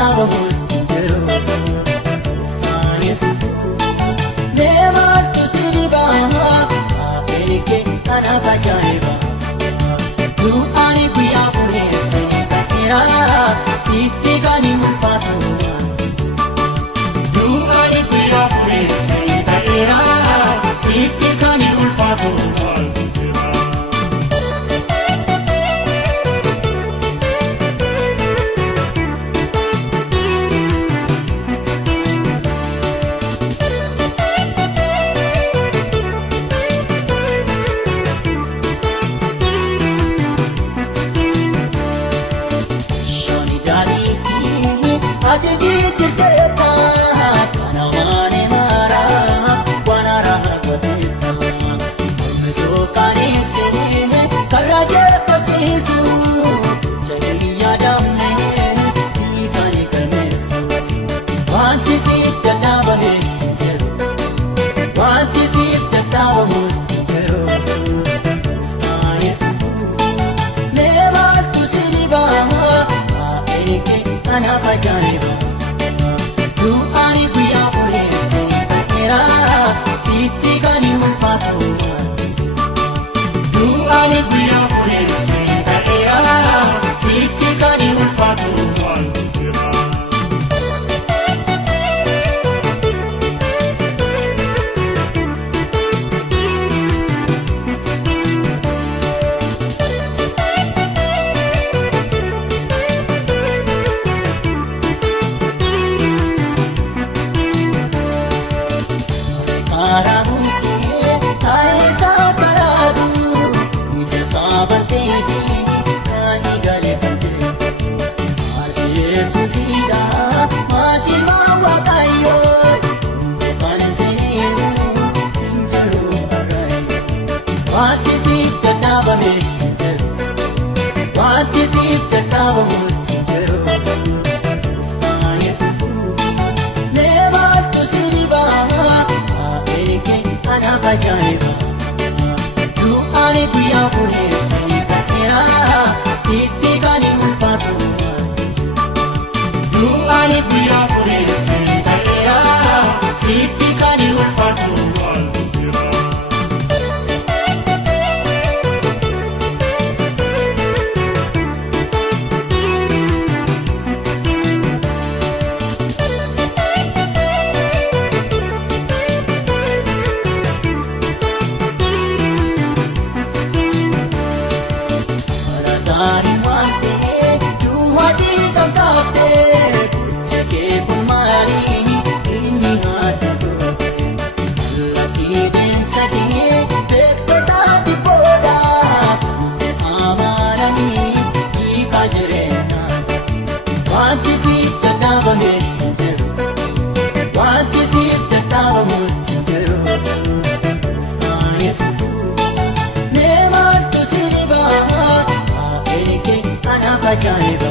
dadhabamus jiru Yesus Neemaltu si dhibaa Akeekee kanaaf ajaa'iba Du'aani guyyaa fureessanii ta'eera sitti kan hin ulfaatu Du'aani guyyaa fureessanii ta'eera sitti kan hin ulfaatu Ati jirteetta kana maane mara wana rahatetta Omito kanise karaje patisu chaliya damne sikani kamesu Wanti sitta nabame jero Wanti sitta tabamus jero Yesus Neemaltu si dhibaa Akeekee kanaaf ajaa'iba Du'aani guyyaa fureessanii ta'eera sitti kan hin ulfaatu Du'aani guyyaa fureessanii ta'eera sitti kan hin ulfaatu Arabuke taisa karadu Ija sabanteefi kani gale bante Ati Yesus ida masima wakayo Kani seniru injiru arayo Wati sita nabame injiru Wati sita nabamus injiru Neemaltu si dhibaa kanaaf ajaa'iba Du'aani guyyaa fureessanii ta'eera sitti kan hin ulfaatu Du'aani guyyaa fureessanii ta'eera sitti kan hin ulfaatu Sari wante duwati kankapte kuchike pulmari inni hati gote Lati densati bekto tati boda se amarani ika jirena Wanti sitta nabame jiru Wanti sitta nabamus jiru Yesus Neemaltu si dhibaa Akeekee kanaaf ajaa'iba